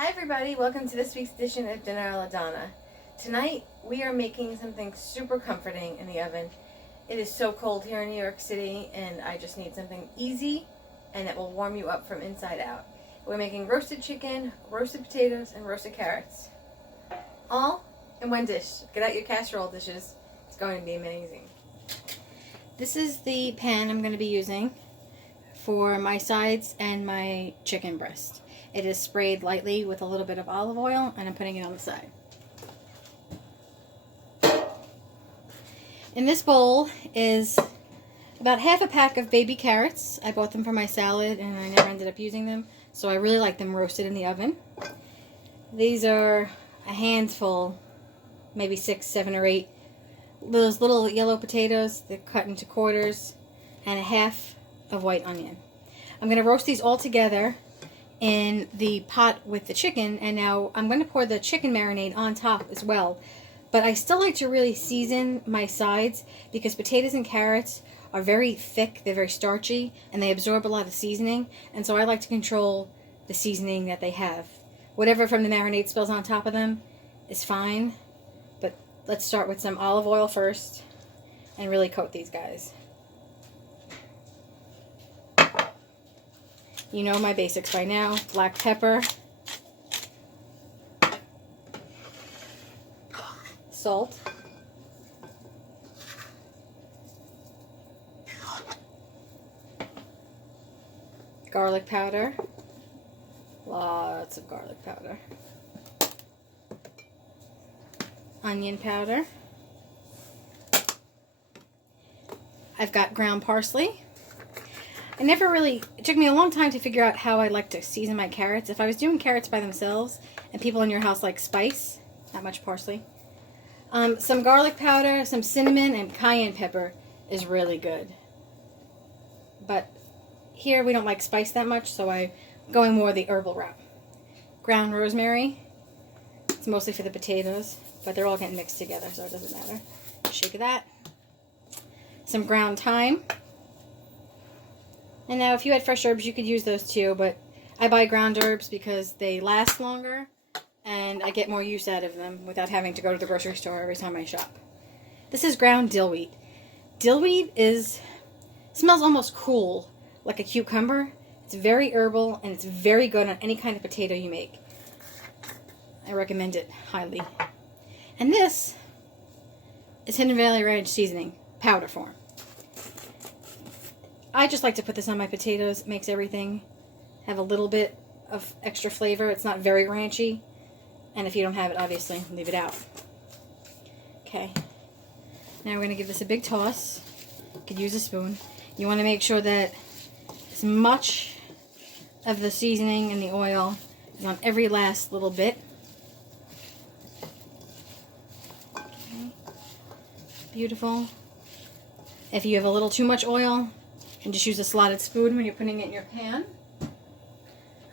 Hi everybody, welcome to this week's edition of Dinner a la Donna. Tonight we are making something super comforting in the oven. It is so cold here in New York City and I just need something easy and that will warm you up from inside out. We're making roasted chicken, roasted potatoes, and roasted carrots. All in one dish. Get out your casserole dishes. It's going to be amazing. This is the pan I'm going to be using for my sides and my chicken breast. It is sprayed lightly with a little bit of olive oil, and I'm putting it on the side. In this bowl is about half a pack of baby carrots. I bought them for my salad, and I never ended up using them, so I really like them roasted in the oven. These are a handful, maybe 6, 7, or 8. Those little yellow potatoes, they're cut into quarters, and a half of white onion. I'm going to roast these all together in the pot with the chicken, and now I'm going to pour the chicken marinade on top as well. But I still like to really season my sides because potatoes and carrots are very thick, they're very starchy, and they absorb a lot of seasoning, and so I like to control the seasoning that they have. Whatever from the marinade spills on top of them is fine, but let's start with some olive oil first and really coat these guys. You know my basics by now. Black pepper, salt, garlic powder, lots of garlic powder, onion powder. I've got ground parsley. It took me a long time to figure out how I like to season my carrots. If I was doing carrots by themselves, and people in your house like spice, not much parsley. Some garlic powder, some cinnamon, and cayenne pepper is really good. But here we don't like spice that much, so I'm going more the herbal route. Ground rosemary. It's mostly for the potatoes, but they're all getting mixed together, so it doesn't matter. Shake that. Some ground thyme. And now if you had fresh herbs, you could use those too, but I buy ground herbs because they last longer and I get more use out of them without having to go to the grocery store every time I shop. This is ground dill wheat. Dill wheat smells almost cool, like a cucumber. It's very herbal and it's very good on any kind of potato you make. I recommend it highly. And this is Hidden Valley Ranch seasoning, powder form. I just like to put this on my potatoes. It makes everything have a little bit of extra flavor. It's not very ranchy. And if you don't have it, obviously, leave it out. Okay. Now we're going to give this a big toss. You could use a spoon. You want to make sure that as much of the seasoning and the oil is on every last little bit. Okay. Beautiful. If you have a little too much oil, and just use a slotted spoon when you're putting it in your pan.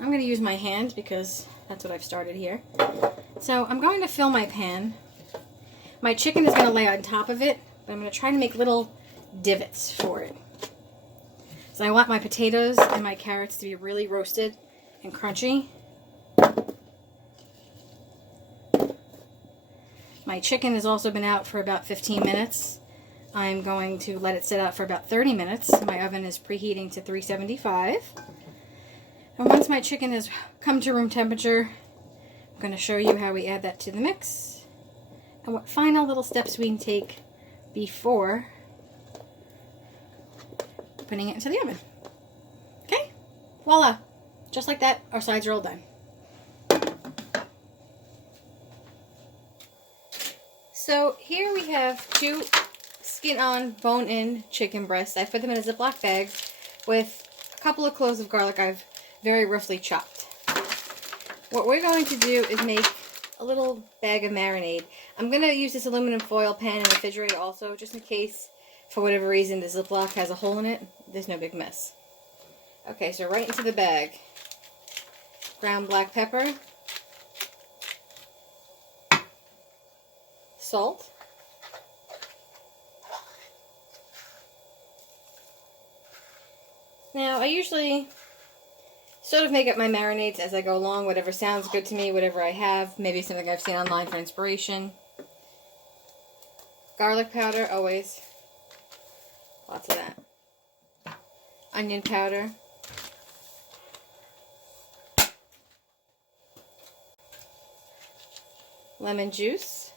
I'm going to use my hand because that's what I've started here. So I'm going to fill my pan. My chicken is going to lay on top of it, but I'm going to try to make little divots for it. So I want my potatoes and my carrots to be really roasted and crunchy. My chicken has also been out for about 15 minutes. I'm going to let it sit out for about 30 minutes. My oven is preheating to 375. And once my chicken has come to room temperature, I'm going to show you how we add that to the mix and what final little steps we can take before putting it into the oven. Okay? Voila! Just like that, our sides are all done. So here we have 2 skin-on, bone-in chicken breasts. I put them in a Ziploc bag with a couple of cloves of garlic I've very roughly chopped. What we're going to do is make a little bag of marinade. I'm going to use this aluminum foil pan in the refrigerator also, just in case, for whatever reason, the Ziploc has a hole in it. There's no big mess. Okay, so right into the bag. Ground black pepper. Salt. Now, I usually sort of make up my marinades as I go along, whatever sounds good to me, whatever I have, maybe something I've seen online for inspiration. Garlic powder, always. Lots of that. Onion powder. Lemon juice.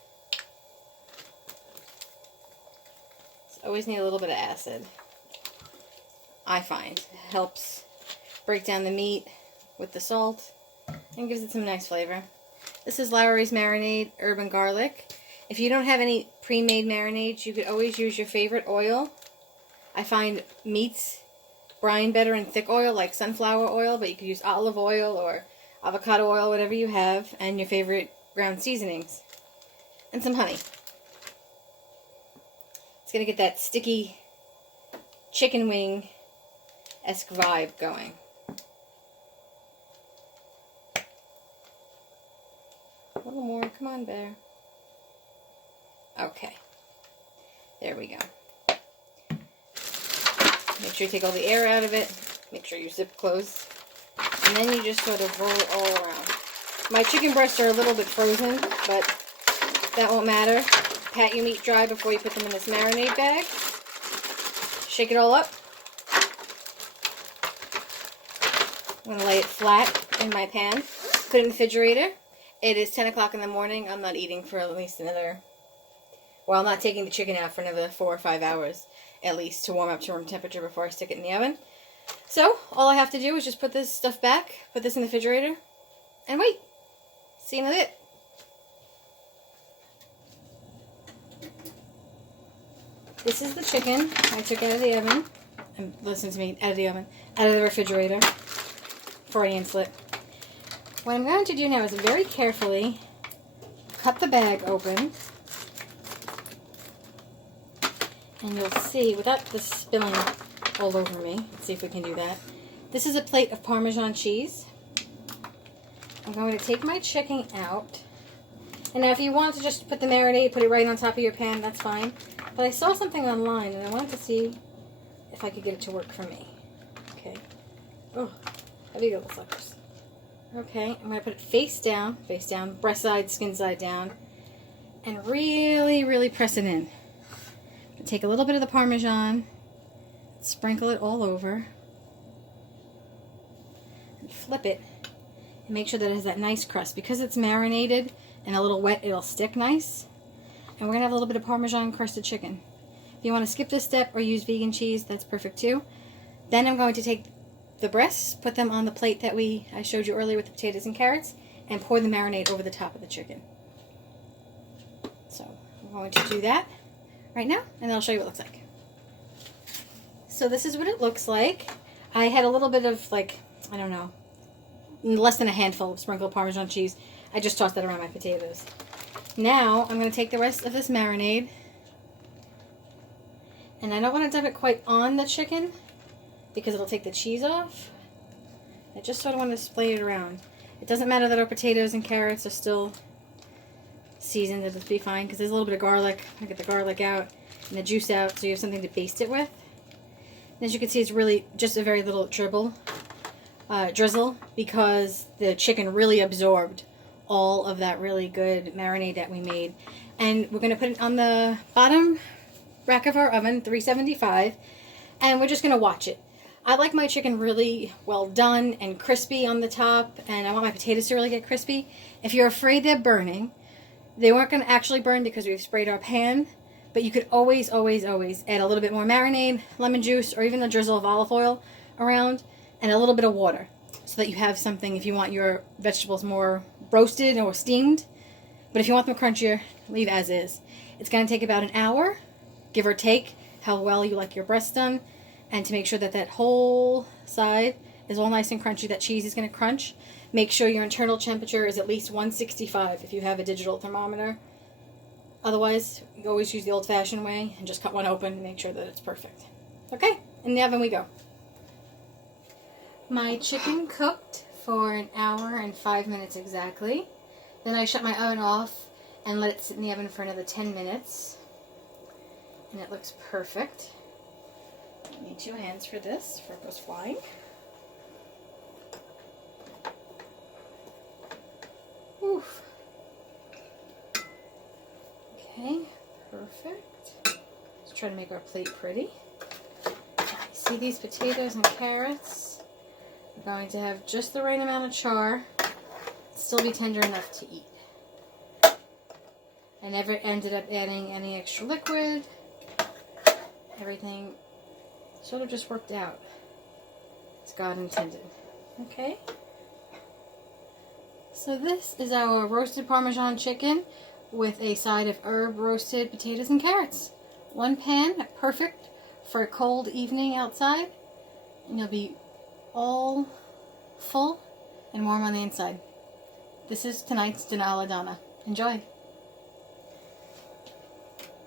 Always need a little bit of acid. I find it helps break down the meat with the salt and gives it some nice flavor. This is Lawry's marinade, herb and garlic. If you don't have any pre-made marinades, you could always use your favorite oil. I find meats brine better in thick oil like sunflower oil, but you could use olive oil or avocado oil, whatever you have, and your favorite ground seasonings. And some honey. It's going to get that sticky chicken wing-esque vibe going. A little more. Come on, Bear. Okay. There we go. Make sure you take all the air out of it. Make sure your zip closed. And then you just sort of roll it all around. My chicken breasts are a little bit frozen, but that won't matter. Pat your meat dry before you put them in this marinade bag. Shake it all up. I'm going to lay it flat in my pan. Put it in the refrigerator. It is 10 o'clock in the morning. I'm not eating for at least another... Well, I'm not taking the chicken out for another 4 or 5 hours, at least, to warm up to room temperature before I stick it in the oven. So, all I have to do is just put this stuff back, put this in the refrigerator, and wait. See you in a bit. This is the chicken I took out of the oven. Listen to me, out of the oven. Out of the refrigerator. Freudian slip. What I'm going to do now is very carefully cut the bag open. And you'll see, without this spilling all over me, let's see if we can do that. This is a plate of Parmesan cheese. I'm going to take my chicken out. And now if you want to just put the marinade, put it right on top of your pan, that's fine. But I saw something online and I wanted to see if I could get it to work for me. Okay. Oh, how big are the suckers? Okay, I'm going to put it face down, breast side, skin side down, and really, really press it in. Take a little bit of the Parmesan, sprinkle it all over, and flip it, and make sure that it has that nice crust. Because it's marinated and a little wet, it'll stick nice. And we're going to have a little bit of Parmesan crusted chicken. If you want to skip this step or use vegan cheese, that's perfect too. Then I'm going to take the breasts, put them on the plate that I showed you earlier with the potatoes and carrots, and pour the marinade over the top of the chicken. So I'm going to do that right now, and I'll show you what it looks like. So this is what it looks like. I had a little bit of, like, I don't know, less than a handful of sprinkled Parmesan cheese. I just tossed that around my potatoes. Now I'm going to take the rest of this marinade, and I don't want to dump it quite on the chicken because it'll take the cheese off. I just sort of want to splay it around. It doesn't matter that our potatoes and carrots are still seasoned, it'll be fine because there's a little bit of garlic. I get the garlic out and the juice out so you have something to baste it with. And as you can see, it's really just a very little drizzle because the chicken really absorbed all of that really good marinade that we made. And we're going to put it on the bottom rack of our oven, 375, and we're just going to watch it. I like my chicken really well done and crispy on the top, and I want my potatoes to really get crispy. If you're afraid they're burning, they weren't going to actually burn because we've sprayed our pan, but you could always, always, always add a little bit more marinade, lemon juice, or even a drizzle of olive oil around, and a little bit of water, so that you have something if you want your vegetables more roasted or steamed. But if you want them crunchier, leave as is. It's going to take about an hour, give or take, how well you like your breast done, and to make sure that that whole side is all nice and crunchy, that cheese is going to crunch. Make sure your internal temperature is at least 165 if you have a digital thermometer. Otherwise, you always use the old-fashioned way and just cut one open and make sure that it's perfect. Okay, in the oven we go. My chicken cooked for an hour and 5 minutes exactly. Then I shut my oven off and let it sit in the oven for another 10 minutes. And it looks perfect. I need 2 hands for this before it goes flying. Perfect. Let's try to make our plate pretty. See these potatoes and carrots? We're going to have just the right amount of char. Still be tender enough to eat. I never ended up adding any extra liquid. Everything sort of just worked out as God intended. Okay? So this is our roasted Parmesan chicken with a side of herb roasted potatoes and carrots. One pan, perfect for a cold evening outside. And you'll be all full and warm on the inside. This is tonight's dinner alla Donna. Enjoy.